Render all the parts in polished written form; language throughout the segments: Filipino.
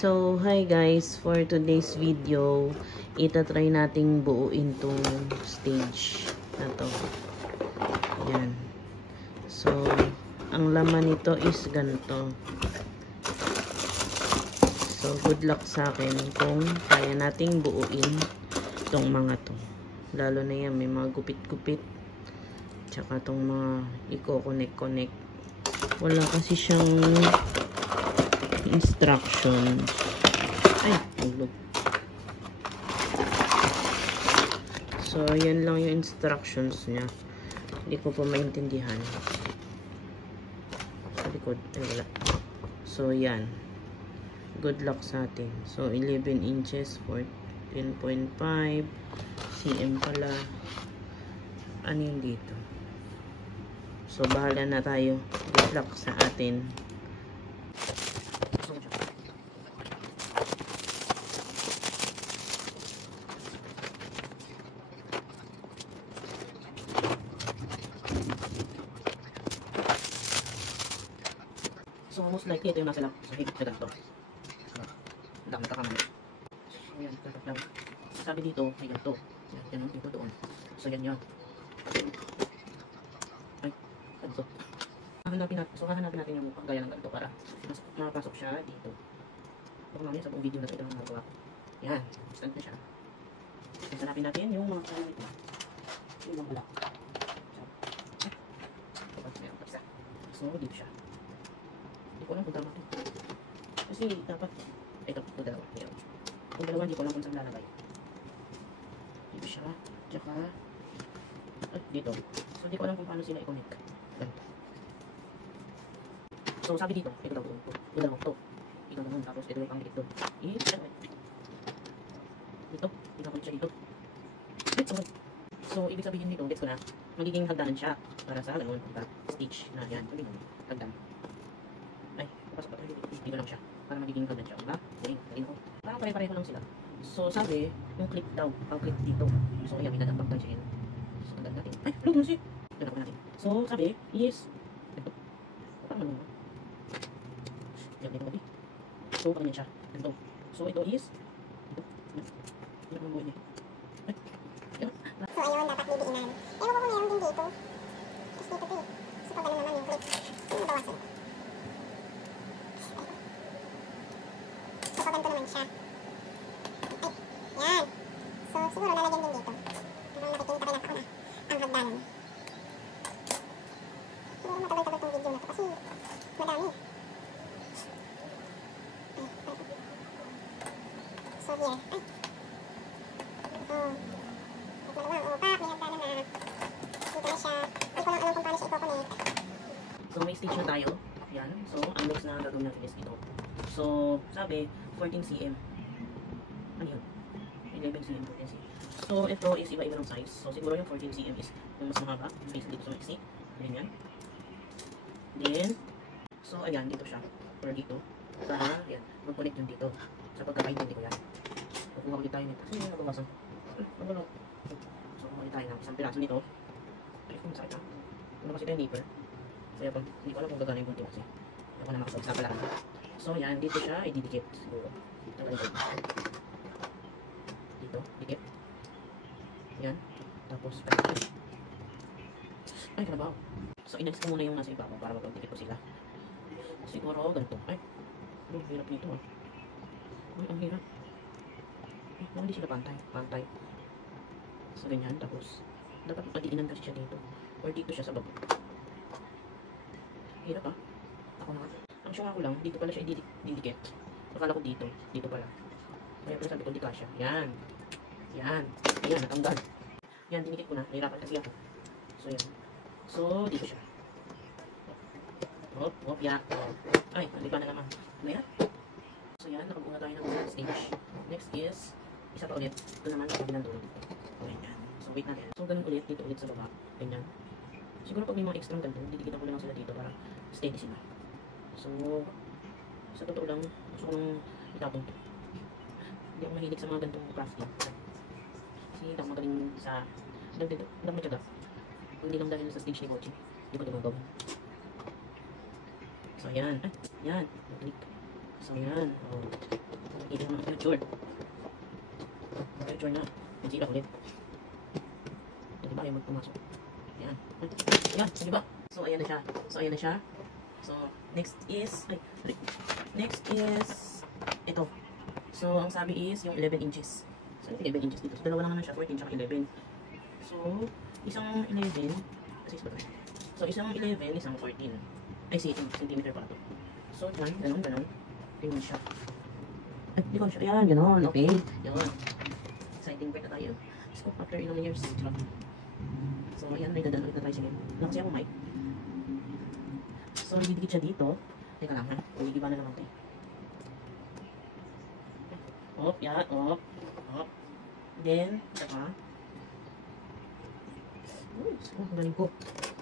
So, hi guys, for today's video, itatry nating buuin tong stage na to. Yan. So, ang laman nito is ganito. So, good luck sa akin kung kaya nating buuin tong mga to. Lalo na yan, may mga gupit-gupit. Tsaka tong mga i-connect-connect. Wala kasi siyang instructions. Ay, hulog. So, yan lang yung instructions niya. Hindi ko pa maintindihan. Sa likod, ay wala. So, yan. Good luck sa atin. So, 11 inches for 10.5 cm pala. Ano yung dito? So, bahala na tayo. Good luck sa atin. So, most likely, ito yung nasa lang. So, higit na ganito. Ang dami kakamali. So, yan. Dapat lang. Sabi dito, may ganito. Yan, yan, dito doon. So, yan yan. Ay, ganito. Hahanapin natin yung gaya ng ganito para makapasok siya dito. So, mamaya sa buong video na ito ang nagawa ko. Yan. Stand na siya. So, hanapin natin yung mga kalamit na. Yung mga black. So, dito siya. Hindi ko alam kung tama ito. Kasi dapat, ito dalawa. Yan. Kung dalawa, hindi ko alam kung saan lalagay. Dito siya. Tsaka, at dito. So, hindi ko alam kung paano sila i-connect. Ganito. So, sabi dito, ito daw doon. Ito dalawa ito. Ito naman, tapos ito yung panglikit doon. Dito, ikakulit siya dito. Dito. So, ibig sabihin dito, gets ko na, magiging hagdanan siya para sa ganun, stitch na yan. Hagdan. Ay, pasok pa tayo dito. Dito lang siya. Para magiging hagdan siya. Diba? Galing ko. Parang pare-pareho lang sila. So, sabi, yung clip daw, pang-clip dito. So, ayan, may dadang pag-tansya yun. So, hagdan natin. Ay, look mo siya. Hagdan natin. So, sabi, is, ito. Parang ano mo. Yan, dito gabi. So, ganyan siya. Ito. So, ito is, ito. Yan ang buhay niya. Ay, yan. So, ayun, dapat bibiinan. Ewan ko kung meron din dito. Tapos dito din. So, pag naman yung clip, yung mabawasan. So, pag ganito naman siya. Ay, yan. So, siguro lalagyan din dito. Parang nakikita rin ako na ang hagdanan. Siguro matagal-tagal tong video na to kasi madami. Ay, so, here. Ay. Oh. Maluwang. O, may hagdanan na. Dito na siya. Hindi ko lang alam kung paano siya i-connect. So, may stitch na tayo. Yan. So, ang next na gagawin natin is ito. So, sabi, 14 cm. Ano yun? 11 cm, 14 cm. So, ito is iba-iba ng size. So, siguro yung 14 cm is yung mas mahaba. Face dito sa maxi. Ganyan. Then, so, ayan, dito siya. Or dito. Para, ayan, mag-connect yun dito. Sa pagkakaintindi ko yan. Kukuha ulit tayo nito. Kasi yung nababasa. Ano? So, kukuha ulit tayo ng isang piraso nito. Ay, kung sakit na. Ano kasi ito yung nipper. Kaya pag, hindi ko alam kung gagana yung bunti kasi. Ako na makasagsa pala. So, yan, dito siya, ididikit. Siguro. Dito, dito, dikit. Yan. Tapos, ay, kalabaw. So, inalis ko muna yung nasa ibabaw para mapagdikit ko sila. Siguro, ganito. Ay, hirap nito ah. Ay, ang hirap. Ay, hindi sila pantay. Pantay. So, ganyan. Tapos, dapat padiinan kasi siya dito. Or dito siya sa baba. Hirap ah. Ako na. Ang syunga ko lang, dito pala siya ididikit. Akala ko dito. Dito pala. Kaya pala sabi ko, di kasya. Yan. Yan. Yan, natanggal. Yan, dinikit ko na. Nahirapan kasi ako. So, yan. So, dito siya. Hop, hop, yak. Ay, nalipa na naman. Ano yan? So, yan. Nakabuo na tayo ng stage. Next is, isa pa ulit. Ito naman, nakabilang tulog. Ganyan. So, wait natin. So, ganun ulit. Dito ulit sa baba. Ganyan. Siguro pag may mga extra ganito, didikitan ko lang sila dito para steady sila. So, sa totoo lang, gusto ko nang itapon to. Hindi ako mahilig sa mga ganitong crafting. Kasi hindi ako magaling sa hindi ako matyaga. Hindi lang dahil sa stage ni Mochi. Hindi ko ito magawin. So, yan. Ay, yan. Click. So, yan. Oh. Hindi naman future. Future na. Magsira ulit. Ito diba yung magpumasok? Yan. Yan. Diba? So, ayan na siya. So, ayan na siya. So, next is, ay, sorry. Next is, ito. So, ang sabi is, yung 11 inches. So, 11 inches dito. So, dalawa lang naman siya, 14 tsaka 11. So, isang 11, kasi ba ito? So, isang 11, isang 14. Ay, centimeter pala ito. So, yan, ganun, ganun. Ganun siya. Ay, di ko siya. Yan, ganun. Okay. Yan. Exciting part na tayo. So, after ilang years. So, ayan, may dadaan ulit na tayo sige. Wala kasi ako mic. So, didikit siya dito. Teka lang, ha? Kuligiba na naman ito. Op, yan, op. Op. Then, saka. Ang galing ko.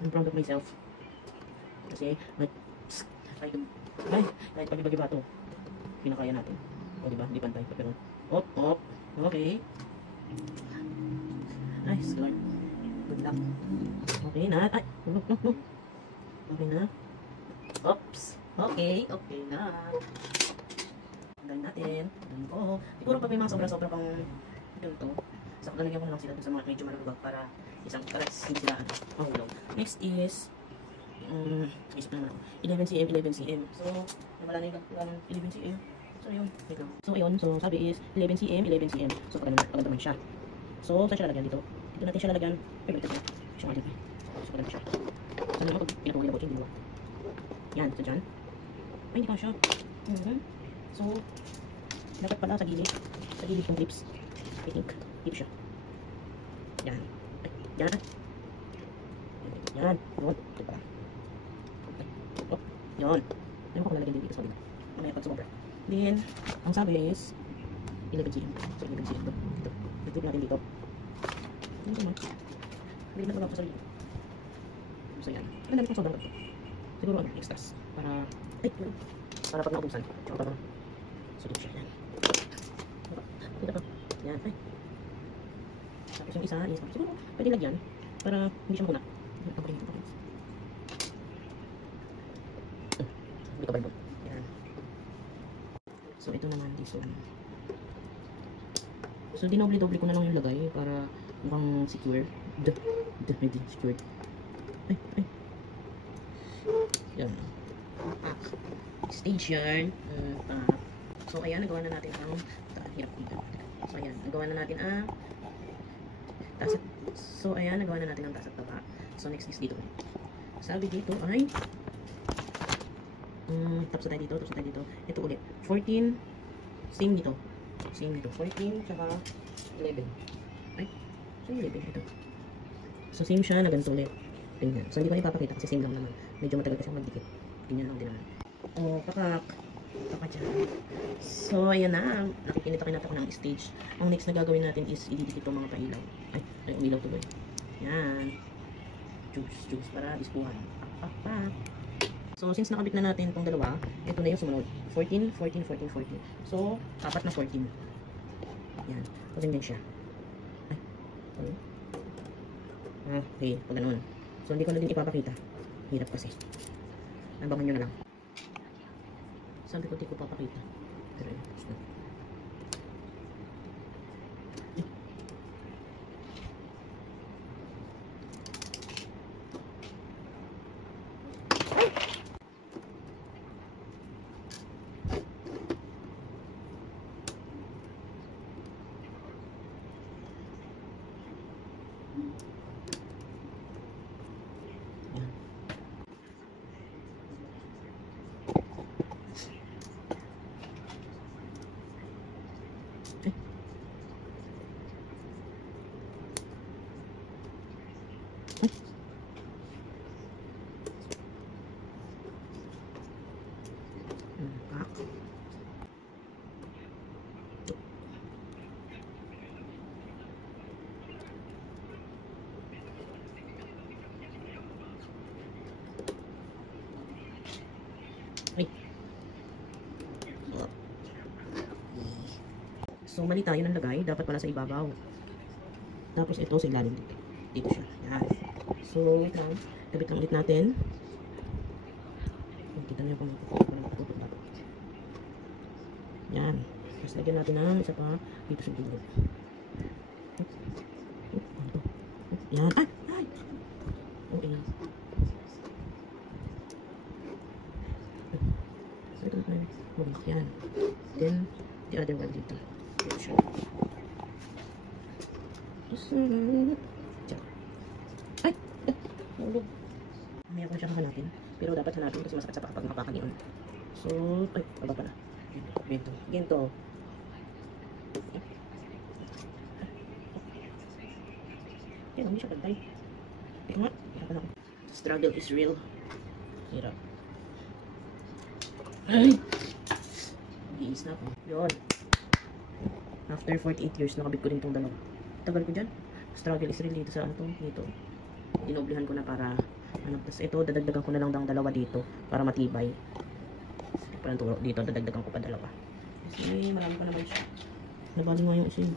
I'm proud of myself. Kasi, kahit pag-iba-giba ito, pinakaya natin. O, diba? Hindi pantay. Pero, op, op. Okay. Nice, Lord. Good luck. Okay na. Ay, no. Okay na. Oops. Okay, okay na. Tanggalin natin. Tanggalin ko. Siguro pag may mga sobra-sobra pang ganito, so, lalagyan ko na lang sila dun sa mga medyo malulugag para hindi sila mahulog. Next is, isip na naman ako, 11 cm, 11 cm. So, wala na yung 11 cm. So, yun. Wait lang. So, ayun. So, sabi is 11 cm, 11 cm. So, paganda naman siya. So, saan siya lalagyan dito? Dito natin siya lalagyan. Ay, balik natin. Siya nga dito. So, paganda siya. So, naman pag pinatuloy na ko siya, hindi mo. Yan, so dyan. Ay, hindi ka siya. So, dapat pala sa gilid. Sa gilid ng clips. I think, dito siya. Yan. Ay, yan. Yan. Yun. Ito pala. Oh, yun. Ayun ko kung lalagyan din dito sa kabila. Mamaya pag sumobra. Then, ang sabi is 11 cm. So, 11 cm ito. Dito. Dito natin dito. Ano naman? Hindi na ko sa sarili. So, yan. Ang dami kong sobrang ito. Siguro ano, extras. Para pag naubusan. Tsaka para so, dito siya. Yan. Dito pa. Yan. Ay. Tapos yung isa is, siguro pwede lagyan para hindi siya muna. Hindi ka balbon. Yan. So, ito naman this one. So, dinoble-doble ko na lang yung lagay para mukhang secure. Ready, secure. Ay. Yan. Extension. So, ayan, nagawa na natin ang hirap dito. So, ayan, nagawa na natin ang taas at so, ayan, nagawa na natin ang taas at taba. So, next is dito. Sabi dito ay tapos tayo dito. Ito ulit. 14. Same dito. 14, tsaka 11. Ay, same 11 ito. So, same siya na ganito ulit. Tingnan. So, hindi ko na ipapakita kasi same lang naman. Medyo matagal kasi magdikit. Ganyan lang din naman. Oh, pakak dyan. So, ayan na. Nakikinitain natin ako ng stage. Ang next na gagawin natin is ididikit itong mga pailaw. Ay, umilaw tuloy. Yan. Juice para dispuhan. Pak. So, since nakabit na natin itong dalawa, ito na yung sumunod. 14. So, apat na 14. Yan. So, ganyan siya. Ay. Okay, pag ganun. So, hindi ko na din ipapakita. Hirap kasi. Abangan nyo na lang. Sabi ko, hindi ko papakita. Pero yun, tapos na. So, mali tayo ng lagay. Dapat pala sa ibabaw. Tapos ito sa ilalim dito. Dito siya. Yan. So, wait lang. Kabit lang ulit natin. Kita nyo kung magpuputok. Yan. Tapos lagyan natin ng isa pa dito sa gilid. Yan. Ay! Ay! Okay. So, ito na. Yan. Then, the other one dito. Dito siya. Ay! Hulog. Mamaya ko na siya hahanapin. Pero dapat hanapin kasi masakit sa kapag mapakan yun. So, ay, baba pala. Ginto. Ginto. Yan, hindi siya pantay. Teka nga, hirapan ako. Struggle is real. Hirap. Ay! Giis na ako. Yun. After 48 years, nakabit ko rin itong dalawa. Tagal ko dyan. Struggle is real dito sa ano to, dito. Dinoblihan ko na para ano, tapos ito, dadagdagan ko na lang ng dalawa dito para matibay. Parang turo dito, dadagdagan ko pa dalawa. Kasi marami pa naman siya. Nabali nga yung isa yun.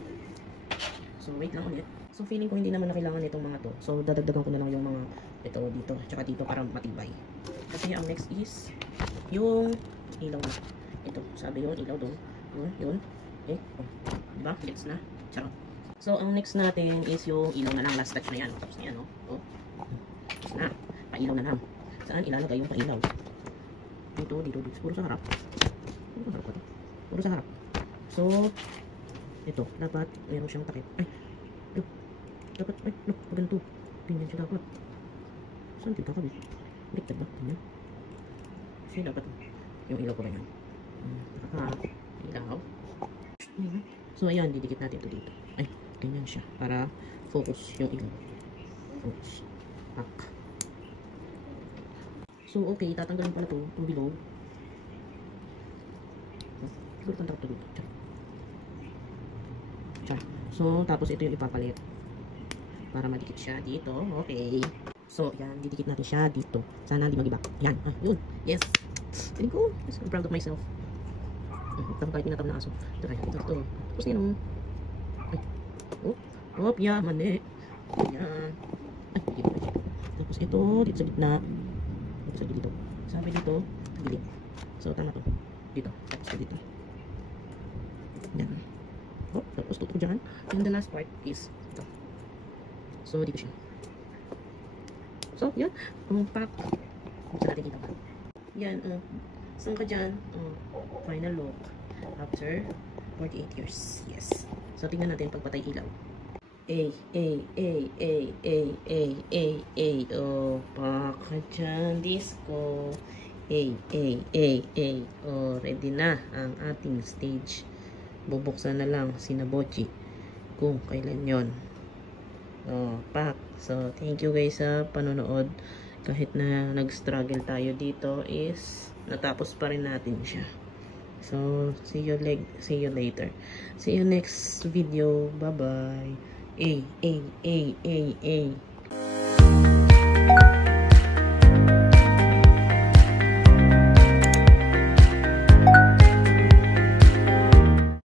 So, wait lang ulit. So, feeling ko hindi naman na kailangan itong mga to. So, dadagdagan ko na lang yung mga ito dito, tsaka dito para matibay. Kasi ang next is yung ilaw na. Ito, sabi yung ilaw doon. Yun. Eh, oh. Diba? Gets na. Charot. So, ang next natin is yung ilaw na lang. Last touch na yan. Tapos na yan, oh. Oh. Tapos na. Pailaw na lang. Saan ilalagay yung pailaw? Dito. Puro sa harap. Puro sa harap pa to. Puro sa harap. So, ito. Dapat, meron siyang takip. Ay. Dapat, ay, look. Ganito. Ganyan siya dapat. Saan dito kakabit? Baliktad ba? Ganyan. Kasi dapat, yung ilaw ko na yan. Ilaw. So, ayan. Didikit natin ito dito. Ay, ganyan siya. Para focus yung ilaw. Focus. Pack. So, okay. Tatanggalin pala ito. Itong bilog. Siguro tantarap ito dito. Tiyan. So, tapos ito yung ipapalit. Para madikit siya dito. Okay. So, yan. Didikit natin siya dito. Sana hindi mag-iba. Yan. Ah, yun. Yes. Feeling ko. Yes, I'm proud of myself. Tapos kahit pinatam na aso. Ito kayo. Ito. Tapos yan. Ay. Oh. Yeah. Mali. Yan. Ay. Dito. Tapos ito. Dito sa gitna. Dito sa dito. Sabi dito. Gilid. So, tama to. Dito. Tapos dito. Yan. Oh. Tapos tutok dyan. And the last part is ito. So, dito siya. So, yun. Pack. Buksan natin ito pa. Yan. Saan ka dyan? Final look. After 48 years. Yes. So, tingnan natin pagpatay ilaw. Oh, pack ka dyan. Disco. Oh, ready na ang ating stage. Bubuksan na lang si Nabochi kung kailan yon. Oh, pack. So, thank you guys sa panonood. Kahit na nag-struggle tayo dito is natapos pa rin natin siya. So, see you later. See you next video. Bye-bye.